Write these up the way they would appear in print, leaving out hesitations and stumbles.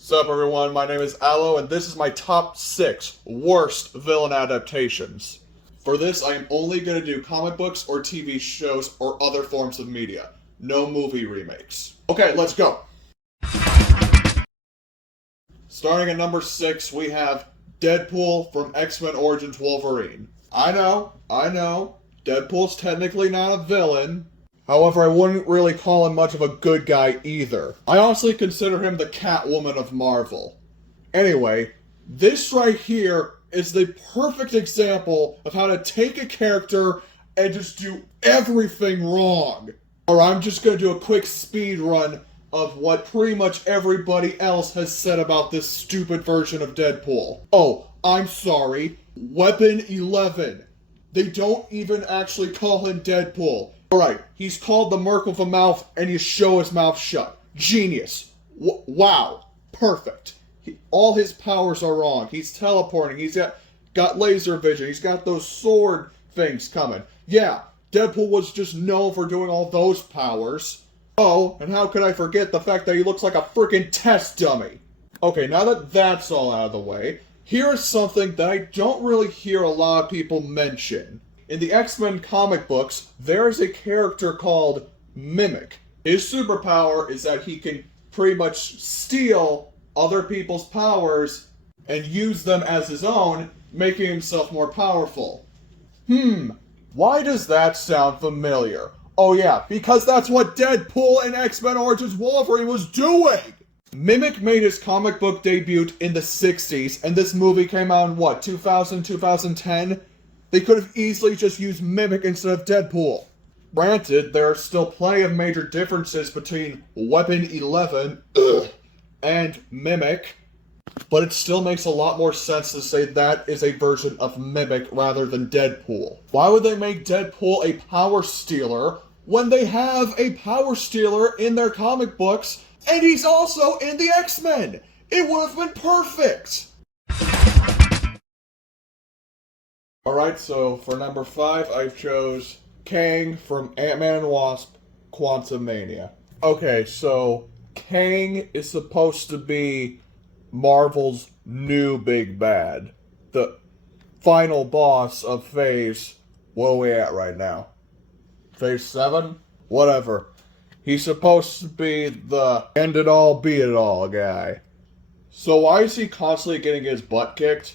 Sup everyone, my name is Aloe and this is my top 6 worst villain adaptations. For this, I am only going to do comic books or TV shows or other forms of media. No movie remakes. Okay, let's go! Starting at number 6, we have Deadpool from X-Men Origins Wolverine. I know, Deadpool's technically not a villain. However, I wouldn't really call him much of a good guy either. I honestly consider him the Catwoman of Marvel. Anyway, this right here is the perfect example of how to take a character and just do everything wrong. Or I'm just going to do a quick speed run of what pretty much everybody else has said about this stupid version of Deadpool. Oh, I'm sorry. Weapon 11. They don't even actually call him Deadpool. Alright, he's called the Merc with a mouth, and you show his mouth shut. Genius. Wow. Perfect. All his powers are wrong. He's teleporting. He's got laser vision. He's got those sword things coming. Yeah, Deadpool was just known for doing all those powers. Oh, and how could I forget the fact that he looks like a freaking test dummy? Okay, now that that's all out of the way, here is something that I don't really hear a lot of people mention. In the X-Men comic books, there is a character called Mimic. His superpower is that he can pretty much steal other people's powers and use them as his own, making himself more powerful. Why does that sound familiar? Oh yeah, because that's what Deadpool in X-Men Origins Wolverine was doing! Mimic made his comic book debut in the 60s, and this movie came out in what, 2000, 2010? They could have easily just used Mimic instead of Deadpool. Granted, there are still plenty of major differences between Weapon 11 and Mimic, but it still makes a lot more sense to say that is a version of Mimic rather than Deadpool. Why would they make Deadpool a power stealer when they have a power stealer in their comic books and he's also in the X-Men? It would have been perfect! Alright, so for number 5, I chose Kang from Ant-Man and Wasp: Quantumania. Okay, so Kang is supposed to be Marvel's new big bad. The final boss of Phase... What are we at right now? Phase 7? Whatever. He's supposed to be the end-it-all, be-it-all guy. So why is he constantly getting his butt kicked?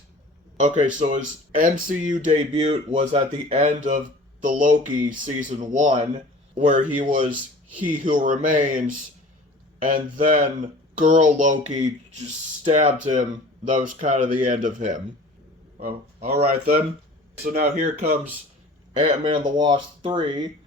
Okay, so his MCU debut was at the end of the Loki Season 1, where he was He Who Remains, and then Girl Loki just stabbed him. That was kind of the end of him. Oh, alright then. So now here comes Ant-Man and the Wasp 3,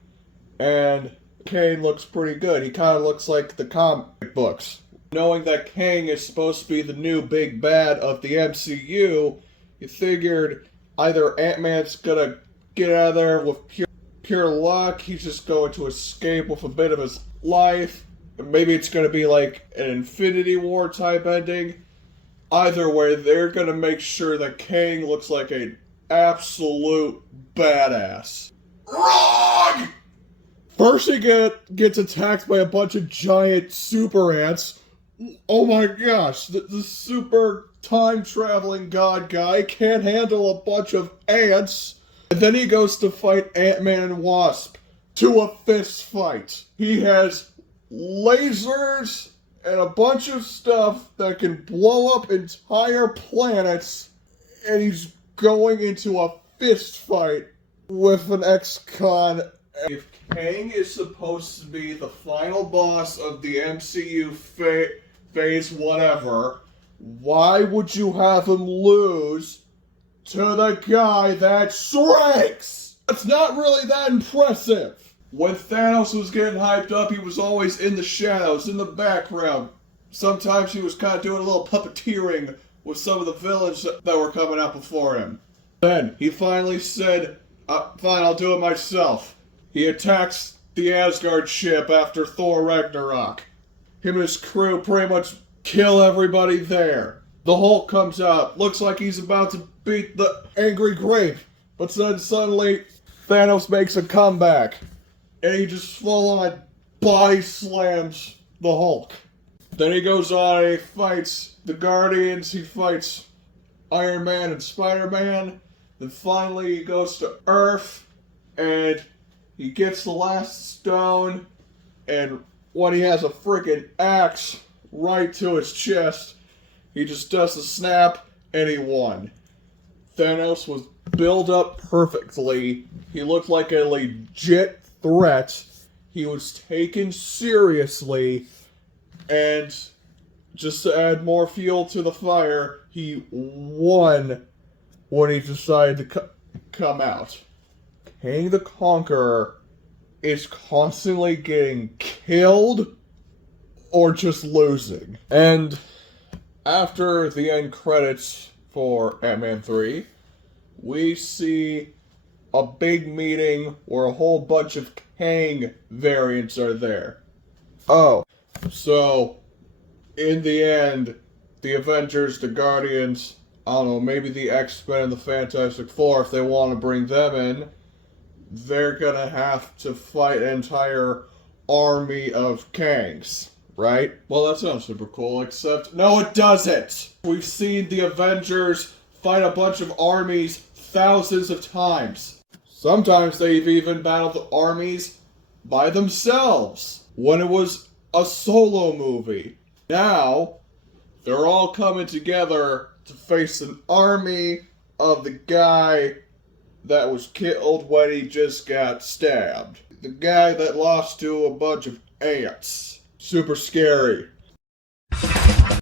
and Kang looks pretty good. He kind of looks like the comic books. Knowing that Kang is supposed to be the new big bad of the MCU, you figured either Ant-Man's gonna get out of there with pure luck, he's just going to escape with a bit of his life, maybe it's gonna be like an Infinity War type ending. Either way, they're gonna make sure that Kang looks like an absolute badass. Wrong! First he gets attacked by a bunch of giant super ants. Oh my gosh, the super time-traveling god guy can't handle a bunch of ants. And then he goes to fight Ant-Man and Wasp to a fist fight. He has lasers and a bunch of stuff that can blow up entire planets, and he's going into a fist fight with an ex-con. If Kang is supposed to be the final boss of the MCU phase whatever, why would you have him lose to the guy that shrinks? It's not really that impressive. When Thanos was getting hyped up, he was always in the shadows, in the background. Sometimes he was kind of doing a little puppeteering with some of the villains that were coming out before him. Then, he finally said, fine, I'll do it myself. He attacks the Asgard ship after Thor Ragnarok. Him and his crew pretty much kill everybody there. The Hulk comes out, looks like he's about to beat the Angry Grape, but then suddenly Thanos makes a comeback, and he just full on body slams the Hulk. Then he goes on and he fights the Guardians, he fights Iron Man and Spider-Man. Then finally he goes to Earth and he gets the last stone, and when he has a freaking axe right to his chest, he just does the snap and he won. Thanos was built up perfectly. He looked like a legit threat. He was taken seriously, and just to add more fuel to the fire, he won when he decided to come out. Kang the Conqueror is constantly getting killed or just losing. And after the end credits for Ant-Man 3, we see a big meeting where a whole bunch of Kang variants are there. Oh, so in the end, the Avengers, the Guardians, I don't know, maybe the X-Men and the Fantastic Four, if they want to bring them in, they're gonna have to fight an entire army of Kangs, right? Well, that sounds super cool, except, no it doesn't! We've seen the Avengers fight a bunch of armies thousands of times. Sometimes they've even battled the armies by themselves, when it was a solo movie. Now, they're all coming together to face an army of the guy that was killed when he just got stabbed. The guy that lost to a bunch of ants. Super scary. So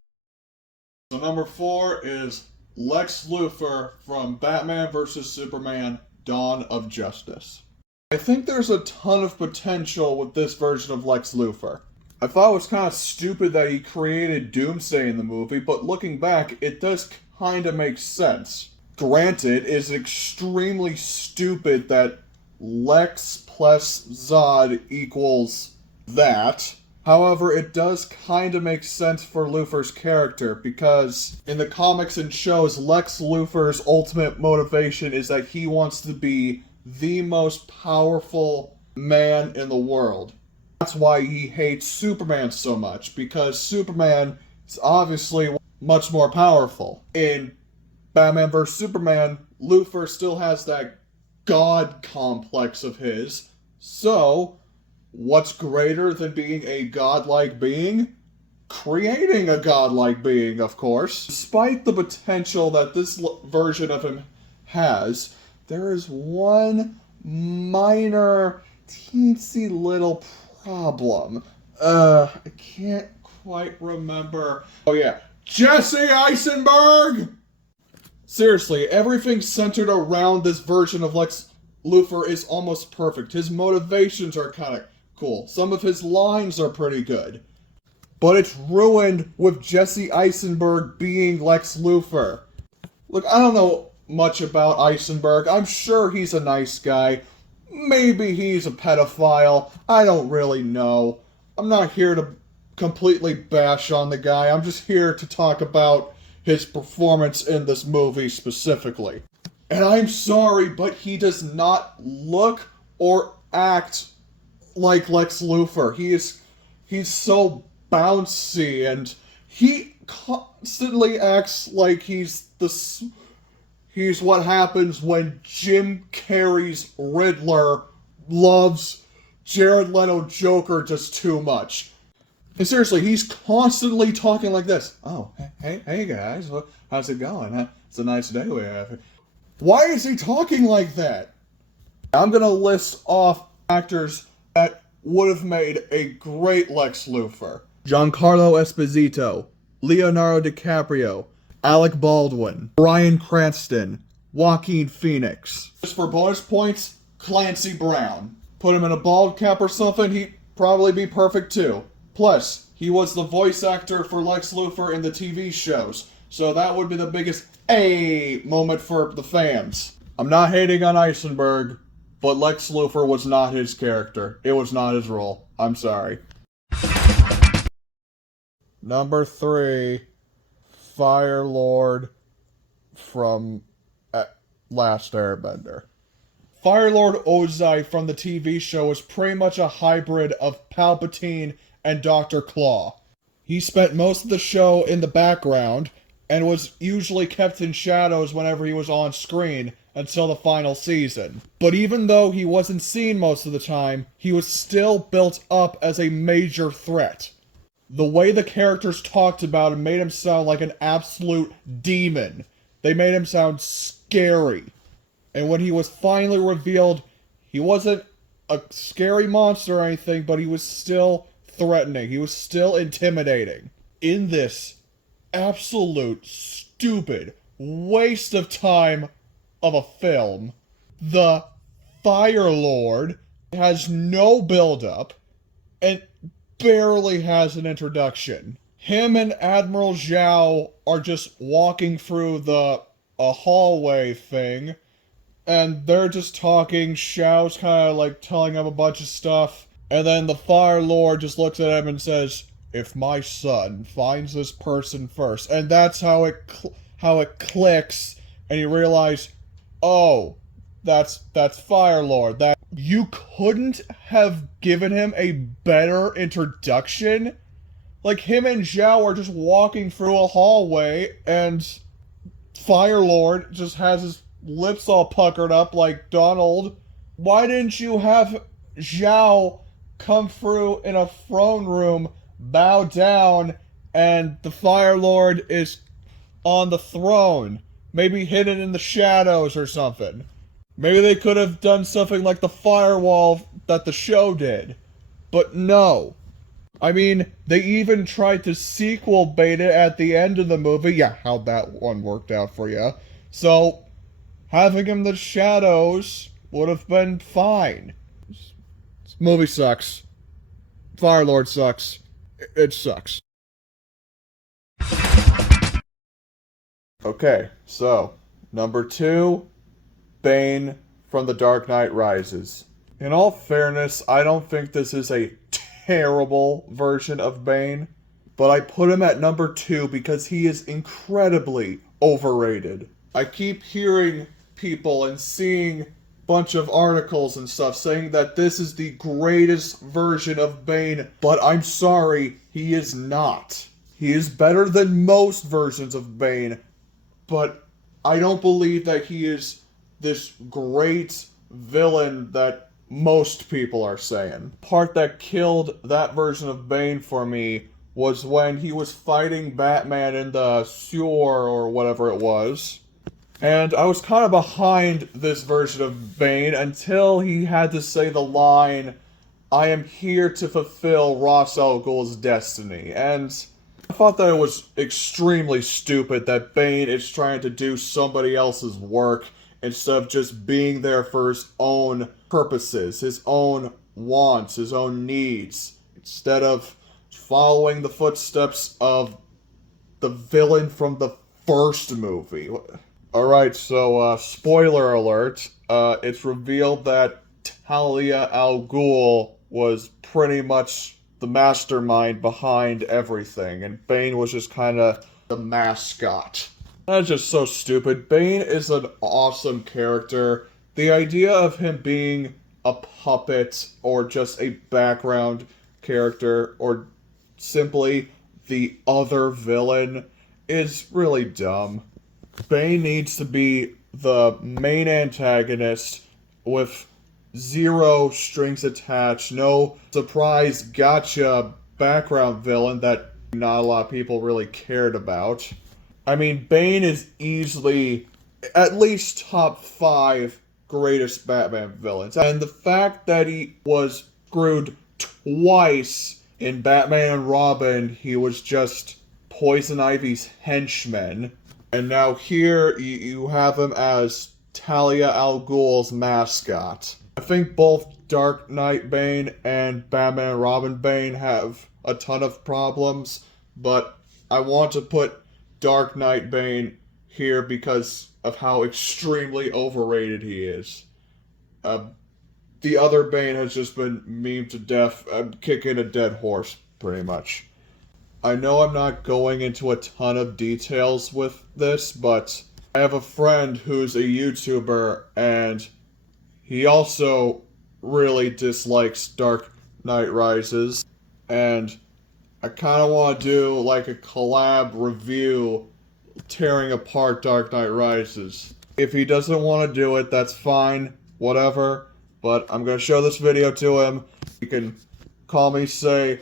number 4 is Lex Luthor from Batman vs. Superman: Dawn of Justice. I think there's a ton of potential with this version of Lex Luthor. I thought it was kind of stupid that he created Doomsday in the movie, but looking back, it does kind of make sense. Granted, it's extremely stupid that Lex plus Zod equals that. However, it does kind of make sense for Luthor's character, because in the comics and shows, Lex Luthor's ultimate motivation is that he wants to be the most powerful man in the world. That's why he hates Superman so much, because Superman is obviously much more powerful. In Batman vs. Superman, Luthor still has that god complex of his. So, what's greater than being a godlike being? Creating a godlike being, of course. Despite the potential that this version of him has, there is one minor, teensy little problem. I can't quite remember. Oh yeah, Jesse Eisenberg! Seriously, everything centered around this version of Lex Luthor is almost perfect. His motivations are kind of cool. Some of his lines are pretty good. But it's ruined with Jesse Eisenberg being Lex Luthor. Look, I don't know much about Eisenberg. I'm sure he's a nice guy. Maybe he's a pedophile. I don't really know. I'm not here to completely bash on the guy. I'm just here to talk about his performance in this movie specifically. And I'm sorry, but he does not look or act like Lex Luthor. He's so bouncy, and he constantly acts like he's what happens when Jim Carrey's Riddler loves Jared Leto Joker just too much. And seriously, he's constantly talking like this. Oh, hey guys, how's it going? It's a nice day we have. Why is he talking like that? I'm gonna list off actors that would have made a great Lex Luthor. Giancarlo Esposito, Leonardo DiCaprio, Alec Baldwin, Bryan Cranston, Joaquin Phoenix. Just for bonus points, Clancy Brown. Put him in a bald cap or something, he'd probably be perfect too. Plus, he was the voice actor for Lex Luthor in the TV shows, so that would be the biggest "ay" moment for the fans. I'm not hating on Eisenberg, but Lex Luthor was not his character. It was not his role. I'm sorry. Number 3, Fire Lord from Last Airbender. Fire Lord Ozai from the TV show is pretty much a hybrid of Palpatine and Dr. Claw. He spent most of the show in the background and was usually kept in shadows whenever he was on screen until the final season. But even though he wasn't seen most of the time, he was still built up as a major threat. The way the characters talked about him made him sound like an absolute demon. They made him sound scary. And when he was finally revealed, he wasn't a scary monster or anything, but he was still threatening. He was still intimidating. In this absolute stupid waste of time of a film, the Fire Lord has no build-up and barely has an introduction. Him and Admiral Zhao are just walking through a hallway thing, and they're just talking. Zhao's kind of like telling him a bunch of stuff, and then the Fire Lord just looks at him and says, "If my son finds this person first," and that's how it clicks, and you realize, oh, that's Fire Lord. That you couldn't have given him a better introduction. Like, him and Zhao are just walking through a hallway, and Fire Lord just has his lips all puckered up like Donald. Why didn't you have Zhao come through in a throne room, bow down, and the Fire Lord is on the throne? Maybe hidden in the shadows or something. Maybe they could have done something like the firewall that the show did. But no. I mean, they even tried to sequel bait it at the end of the movie. Yeah, how'd that one worked out for you? So, having him in the shadows would have been fine. This movie sucks. Firelord sucks. It sucks. Okay, so, number 2, Bane from The Dark Knight Rises. In all fairness, I don't think this is a terrible version of Bane, but I put him at number 2 because he is incredibly overrated. I keep hearing people and seeing a bunch of articles and stuff saying that this is the greatest version of Bane, but I'm sorry, he is not. He is better than most versions of Bane, but I don't believe that he is this great villain that most people are saying. The part that killed that version of Bane for me was when he was fighting Batman in the sewer or whatever it was. And I was kind of behind this version of Bane until he had to say the line, "I am here to fulfill Ra's al Ghul's destiny." And I thought that it was extremely stupid that Bane is trying to do somebody else's work instead of just being there for his own purposes, his own wants, his own needs, instead of following the footsteps of the villain from the first movie. Alright, so, spoiler alert, it's revealed that Talia al Ghul was pretty much the mastermind behind everything, and Bane was just kind of the mascot. That's just so stupid. Bane is an awesome character. The idea of him being a puppet, or just a background character, or simply the other villain, is really dumb. Bane needs to be the main antagonist with zero strings attached, no surprise gotcha background villain that not a lot of people really cared about. I mean, Bane is easily at least top 5 greatest Batman villains. And the fact that he was screwed twice in Batman and Robin, he was just Poison Ivy's henchman. And now here you have him as Talia al Ghul's mascot. I think both Dark Knight Bane and Batman and Robin Bane have a ton of problems, but I want to put Dark Knight Bane here because of how extremely overrated he is. The other Bane has just been memed to death. I'm kicking a dead horse, pretty much. I know I'm not going into a ton of details with this, but I have a friend who's a YouTuber, and he also really dislikes Dark Knight Rises, and I kind of want to do like a collab review tearing apart Dark Knight Rises. If he doesn't want to do it, that's fine, whatever. But I'm going to show this video to him. He can call me, say,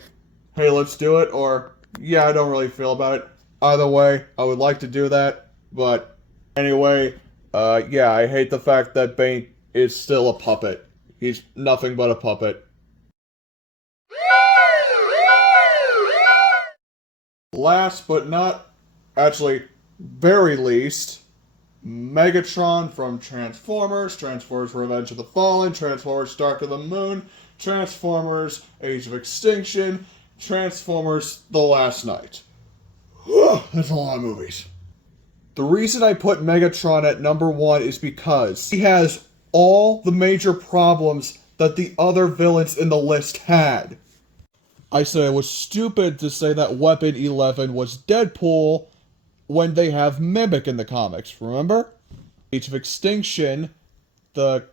hey, let's do it, or, yeah, I don't really feel about it. Either way, I would like to do that, but anyway, yeah, I hate the fact that Bane is still a puppet. He's nothing but a puppet. Last but not, actually, very least, Megatron from Transformers, Transformers Revenge of the Fallen, Transformers Dark of the Moon, Transformers Age of Extinction, Transformers The Last Knight. That's a lot of movies. The reason I put Megatron at number 1 is because he has all the major problems that the other villains in the list had. I said it was stupid to say that Weapon 11 was Deadpool when they have Mimic in the comics, remember? Age of Extinction, the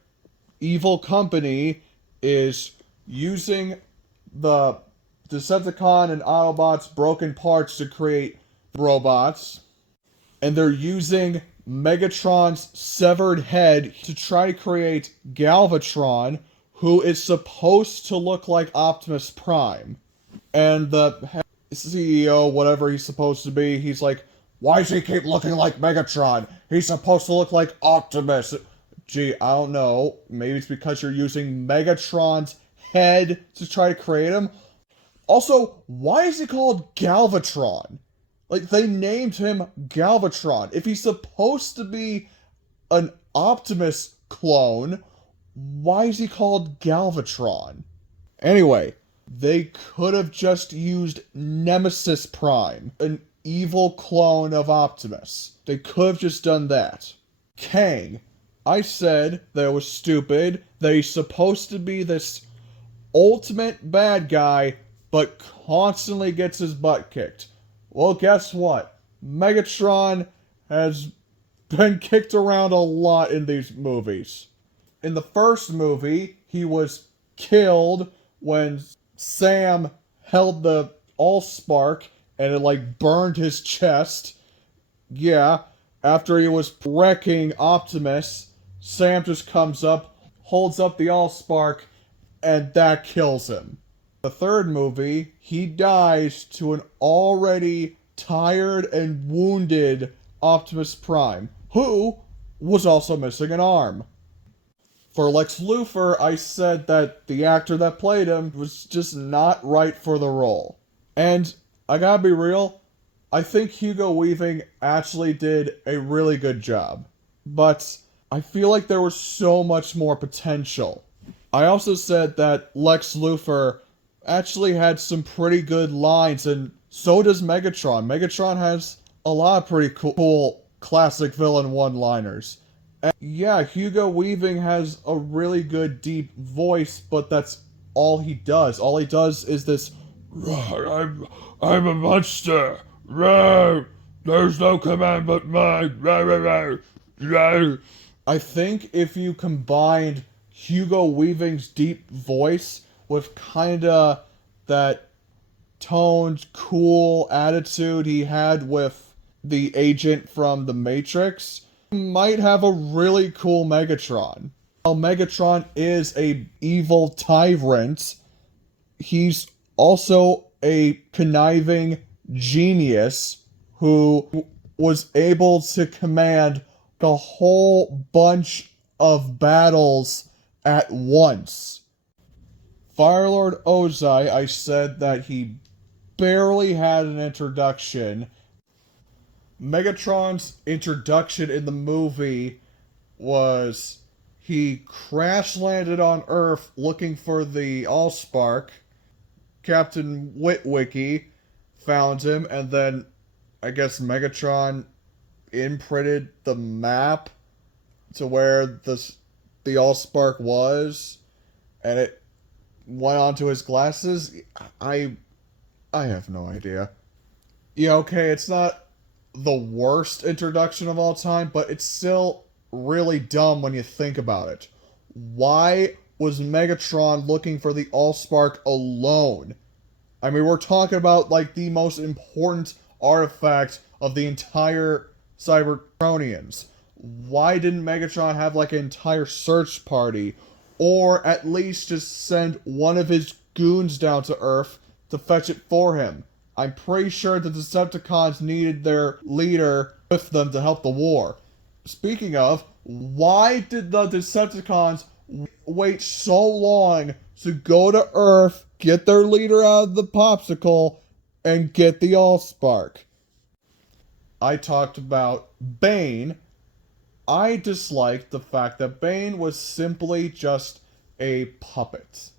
evil company is using the Decepticon and Autobots' broken parts to create robots, and they're using Megatron's severed head to try to create Galvatron, who is supposed to look like Optimus Prime. And the CEO, whatever he's supposed to be, he's like, why does he keep looking like Megatron? He's supposed to look like Optimus. Gee, I don't know. Maybe it's because you're using Megatron's head to try to create him. Also, why is he called Galvatron? Like, they named him Galvatron. If he's supposed to be an Optimus clone, why is he called Galvatron? Anyway, they could have just used Nemesis Prime, an evil clone of Optimus. They could have just done that. Kang. I said that it was stupid, that he's supposed to be this ultimate bad guy, but constantly gets his butt kicked. Well, guess what? Megatron has been kicked around a lot in these movies. In the first movie, he was killed when Sam held the Allspark and it like burned his chest. Yeah, after he was wrecking Optimus, Sam just comes up, holds up the Allspark, and that kills him. The third movie, he dies to an already tired and wounded Optimus Prime, who was also missing an arm. For Lex Luthor, I said that the actor that played him was just not right for the role. And I gotta be real, I think Hugo Weaving actually did a really good job. But I feel like there was so much more potential. I also said that Lex Luthor actually had some pretty good lines, and so does Megatron. Megatron has a lot of pretty cool classic villain one-liners. And yeah, Hugo Weaving has a really good deep voice, but that's all he does. All he does is this, I'm a monster. There's no command but mine. I think if you combined Hugo Weaving's deep voice with kinda that toned, cool attitude he had with the agent from The Matrix, might have a really cool Megatron. While Megatron is a evil tyrant, he's also a conniving genius who was able to command a whole bunch of battles at once. Firelord Ozai, I said that he barely had an introduction. Megatron's introduction in the movie was he crash landed on Earth looking for the Allspark. Captain Witwicky found him, and then I guess Megatron imprinted the map to where the Allspark was, and it went onto his glasses. I have no idea. Yeah, okay, it's not the worst introduction of all time, but it's still really dumb when you think about it. Why was Megatron looking for the Allspark alone? I mean, we're talking about, like, the most important artifact of the entire Cybertronians. Why didn't Megatron have, like, an entire search party? Or at least just send one of his goons down to Earth to fetch it for him? I'm pretty sure the Decepticons needed their leader with them to help the war. Speaking of, why did the Decepticons wait so long to go to Earth, get their leader out of the popsicle, and get the Allspark? I talked about Bane. I disliked the fact that Bane was simply just a puppet.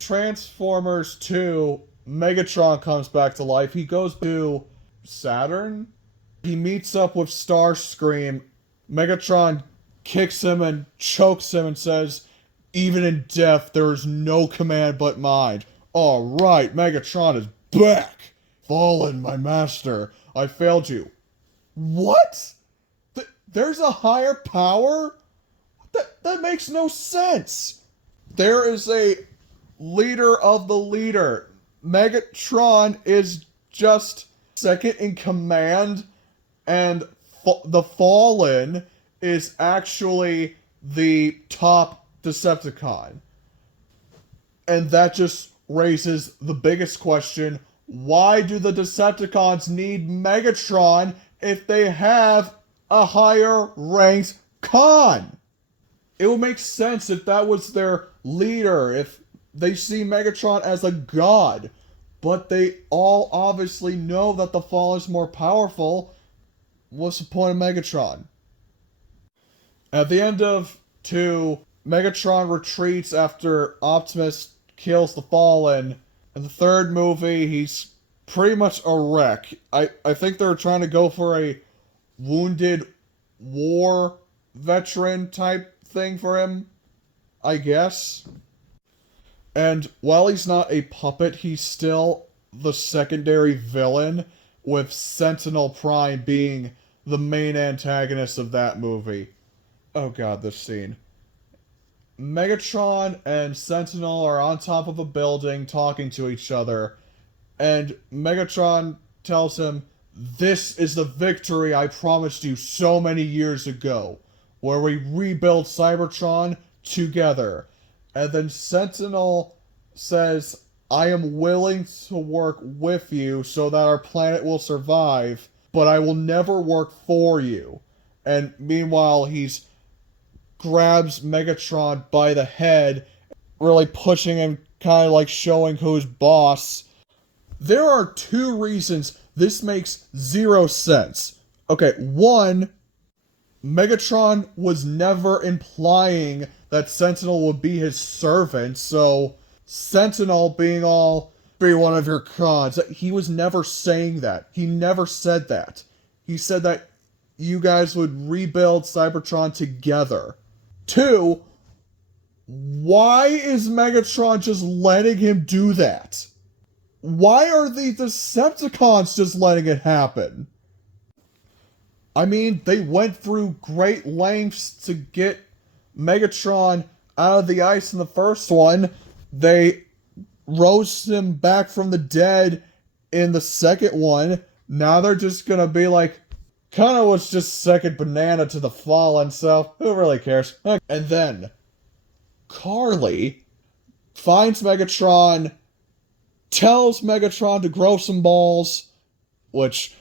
Transformers 2, Megatron comes back to life. He goes to Saturn. He meets up with Starscream. Megatron kicks him and chokes him and says, "Even in death, there is no command but mine." Alright, Megatron is back! Fallen, my master. I failed you. What? There's a higher power? That makes no sense. There is a leader of the leader. Megatron is just second in command, and the Fallen is actually the top Decepticon. And that just raises the biggest question: why do the Decepticons need Megatron if they have a higher ranked con? It would make sense if that was their leader, if they see Megatron as a god. But they all obviously know that the Fallen is more powerful. What's the point of Megatron? At the end of 2, Megatron retreats after Optimus kills the Fallen. In the third movie, he's pretty much a wreck. I think they're trying to go for a wounded war veteran type thing for him, I guess. And while he's not a puppet, he's still the secondary villain, with Sentinel Prime being the main antagonist of that movie. Oh god, this scene. Megatron and Sentinel are on top of a building talking to each other, and Megatron tells him, "This is the victory I promised you so many years ago, where we rebuild Cybertron together." And then Sentinel says, "I am willing to work with you so that our planet will survive, but I will never work for you." And meanwhile, he's grabs Megatron by the head, really pushing him, kind of like showing who's boss. There are 2 reasons this makes 0 sense. Okay, 1, Megatron was never implying that Sentinel would be his servant, so Sentinel being all, "Be one of your cons," he was never saying that. He never said that. He said that you guys would rebuild Cybertron together. 2, why is Megatron just letting him do that? Why are the Decepticons just letting it happen? I mean, they went through great lengths to get Megatron out of the ice in the first one. They rose him back from the dead in the second one. Now they're just gonna be like, kind of was just second banana to the Fallen, so who really cares? And then Carly finds Megatron, tells Megatron to grow some balls, which,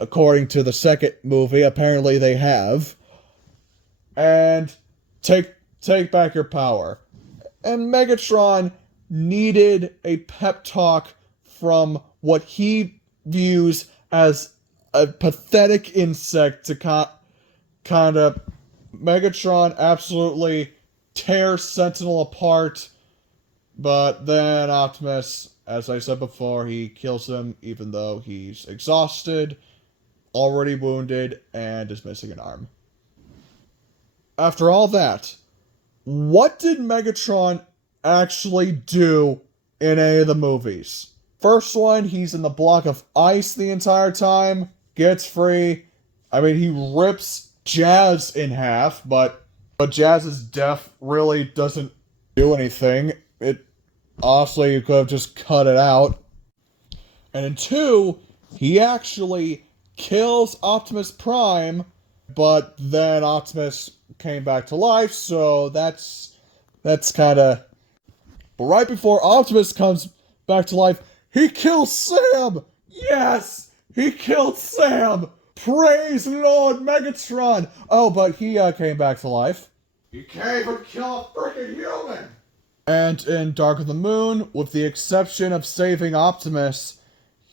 according to the second movie, apparently they have, and take back your power. And Megatron needed a pep talk from what he views as a pathetic insect to kind of... Megatron absolutely tears Sentinel apart, but then Optimus, as I said before, he kills him even though he's exhausted, already wounded, and is missing an arm. After all that, what did Megatron actually do in any of the movies? First one, he's in the block of ice the entire time, gets free. I mean, he rips Jazz in half, but Jazz's death really doesn't do anything. Honestly, you could have just cut it out. And in 2, he actually kills Optimus Prime, but then Optimus came back to life, so that's kind of... But right before Optimus comes back to life, he kills Sam! Yes! He killed Sam! Praise Lord Megatron! Oh, but he came back to life. He can't even kill a freaking human! And in Dark of the Moon, with the exception of saving Optimus,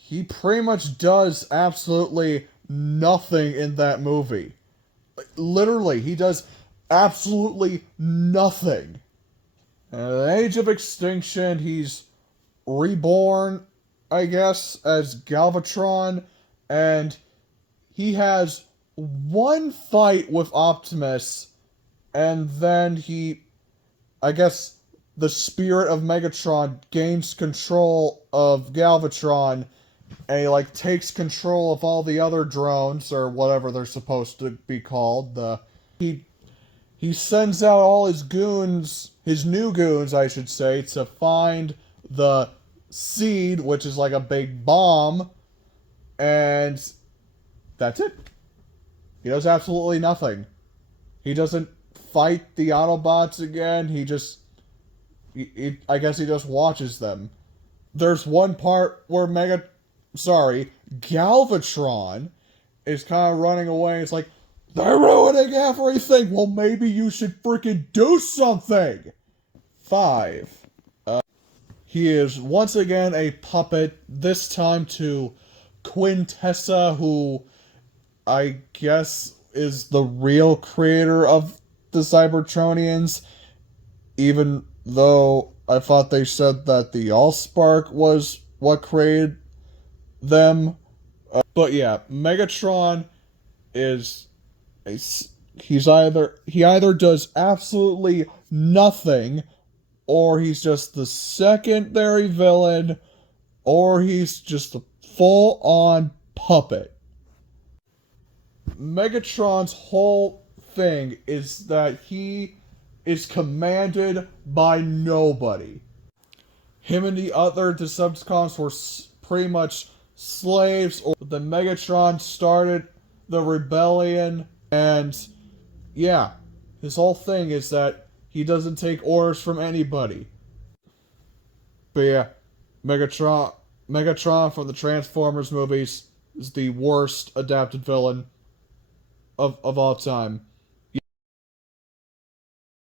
he pretty much does absolutely nothing in that movie. Literally, he does absolutely nothing. And at the Age of Extinction, he's reborn, I guess, as Galvatron, and he has one fight with Optimus, and then I guess, the spirit of Megatron gains control of Galvatron, and he, like, takes control of all the other drones, or whatever they're supposed to be called. He sends out all his goons, his new goons, I should say, to find the seed, which is like a big bomb, and that's it. He does absolutely nothing. He doesn't fight the Autobots again, I guess he just watches them. There's one part where Galvatron is kind of running away. It's like, they're ruining everything! Well, maybe you should freaking do something! 5. He is once again a puppet, this time to Quintessa, who I guess is the real creator of the Cybertronians, even though I thought they said that the Allspark was what created them. But yeah, Megatron is... he either does absolutely nothing, or he's just the secondary villain, or he's just a full-on puppet. Megatron's whole thing is that he is commanded by nobody. Him and the other Decepticons were pretty much slaves, or the Megatron started the rebellion, and yeah, his whole thing is that he doesn't take orders from anybody. But yeah, Megatron from the Transformers movies is the worst adapted villain of all time.